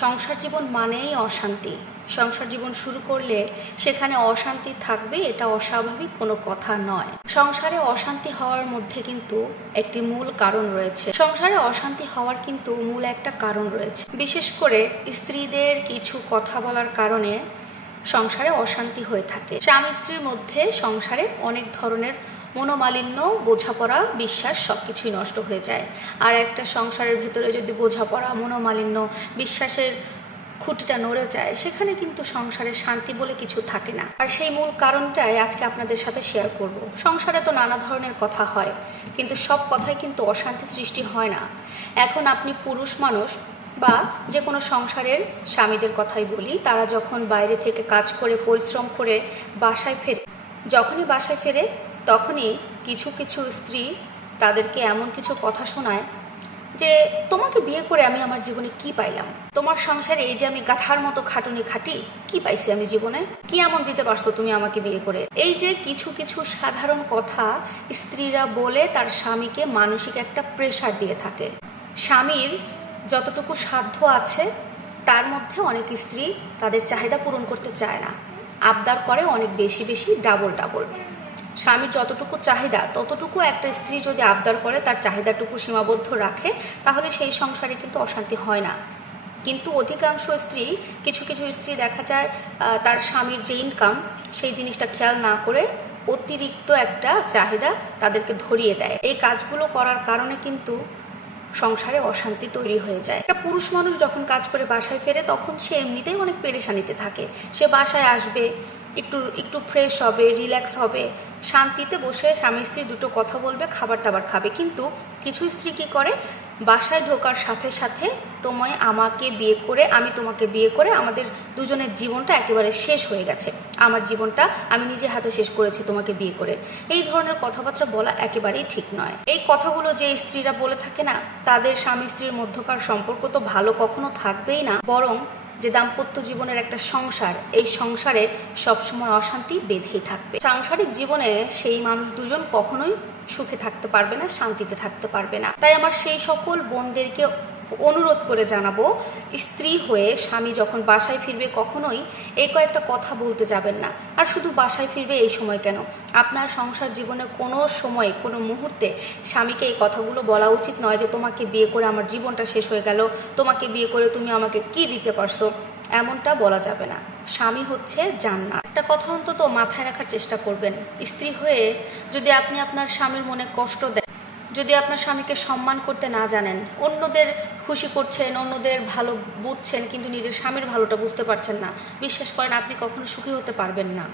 সংসার জীবন মানেই অশান্তি। সংসার জীবন শুরু করলে সেখানে অশান্তি থাকবে, এটা অস্বাভাবিক কোনো কথা নয়। সংসারে অশান্তি হওয়ার মধ্যে কিন্তু একটি মূল কারণ রয়েছে। সংসারে অশান্তি হওয়ার কিন্তু মূল একটা কারণ রয়েছে। বিশেষ করে স্ত্রীদের কিছু কথা বলার কারণে সংসারে অশান্তি হয়ে থাকে। স্বামী স্ত্রীর মধ্যে সংসারে অনেক ধরনের মনোমালিন্য, বোঝাপড়া, বিশ্বাস সবকিছুই নষ্ট হয়ে যায়। আর একটা সংসারের ভিতরে যদি বোঝাপড়া, মনোমালিন্য, বিশ্বাসের খুঁটিটা নড়ে যায়, সেখানে কিন্তু সংসারের শান্তি বলে কিছু থাকে না। আর সেই মূল কারণটাই আজকে আপনাদের সাথে শেয়ার করব। সংসারে তো নানা ধরনের কথা হয়, কিন্তু সব কথাই কিন্তু অশান্তি সৃষ্টি হয় না। এখন আপনি পুরুষ মানুষ বা যে কোনো সংসারের স্বামীদের কথাই বলি, তারা যখন বাইরে থেকে কাজ করে পরিশ্রম করে যখনই বাসায় ফেরে তখনই কিছু কিছু স্ত্রী তাদেরকে এমন কিছু কথা শোনায় যে তোমাকে বিয়ে করে আমি আমার জীবনে কি পাইলাম, তোমার সংসারে এই যে আমি গাধার মতো খাটুনি খাটি, কি পাইছি আমি জীবনে, কি এমন দিতে পারছো তুমি আমাকে বিয়ে করে। এই যে কিছু কিছু সাধারণ কথা স্ত্রীরা বলে তার স্বামীকে মানসিক একটা প্রেসার দিয়ে থাকে। স্বামীর যতটুকু সাধ্য আছে তার মধ্যে অনেক স্ত্রী তাদের চাহিদা পূরণ করতে চায় না, আবদার করে অনেক বেশি বেশি, ডাবল ডাবল। স্বামীর যতটুকু চাহিদা ততটুকু একটা স্ত্রী যদি আবদার করে, তার চাহিদাটুকু সীমাবদ্ধ রাখে, তাহলে সেই সংসারে কিন্তু অশান্তি হয় না। কিন্তু অধিকাংশ স্ত্রী, কিছু কিছু স্ত্রী দেখা যায় তার স্বামীর যে ইনকাম সেই জিনিসটা খেয়াল না করে অতিরিক্ত একটা চাহিদা তাদেরকে ধরিয়ে দেয়। এই কাজগুলো করার কারণে কিন্তু সংসারে অশান্তি তৈরি হয়ে যায়। একটা পুরুষ মানুষ যখন কাজ করে বাসায় ফেরে তখন সে এমনিতেই অনেক পেরেশানিতে থাকে। সে বাসায় আসবে, একটু ফ্রেশ হবে, রিল্যাক্স হবে, শান্তিতে বসে স্বামী স্ত্রী দুটো কথা বলবে, খাবার দাবার খাবে। কিন্তু কিছু স্ত্রী কি করে, বাসায় ঢোকার সাথে সাথে তোমায় আমাকে বিয়ে করে, আমি তোমাকে বিয়ে করে আমাদের দুজনের জীবনটা একেবারে শেষ হয়ে গেছে, আমার জীবনটা আমি নিজে হাতে শেষ করেছি তোমাকে বিয়ে করে। এই ধরনের কথাবার্তা বলা একেবারেই ঠিক নয়। এই কথাগুলো যে স্ত্রীরা বলে থাকে না, তাদের স্বামী স্ত্রীর মধ্যকার সম্পর্ক তো ভালো কখনো থাকবেই না, বরং যে দাম্পত্য জীবনের একটা সংসার, এই সংসারে সবসময় অশান্তি বেঁধেই থাকবে। সাংসারিক জীবনে সেই মানুষ দুজন কখনোই সুখে থাকতে পারবে না, শান্তিতে থাকতে পারবে না। তাই আমার সেই সকল বোনদেরকে অনুরোধ করে জানাবো, স্ত্রী হয়ে স্বামী যখন বাসায় ফিরবে কখনোই এই কয়েকটা কথা বলতে যাবেন না। আর শুধু বাসায় ফিরবে এই সময় কেন, আপনার সংসার জীবনে কোনো সময়, কোনো মুহূর্তে স্বামীকে এই কথাগুলো বলা উচিত নয় যে তোমাকে বিয়ে করে আমার জীবনটা শেষ হয়ে গেল, তোমাকে বিয়ে করে তুমি আমাকে কি দিতে পারছো, এমনটা বলা যাবে না। স্বামী হচ্ছে জান্নাত। একটা কথা অন্তত মাথায় রাখার চেষ্টা করবেন, স্ত্রী হয়ে যদি আপনি আপনার স্বামীর মনে কষ্ট দেন, যদি আপনার স্বামীকে সম্মান করতে না জানেন, অন্যদের খুশি করছেন, অন্যদের ভালো বুঝছেন, কিন্তু নিজের স্বামীর ভালোটা বুঝতে পারছেন না, বিশ্বাস করেন আপনি কখনো সুখী হতে পারবেন না।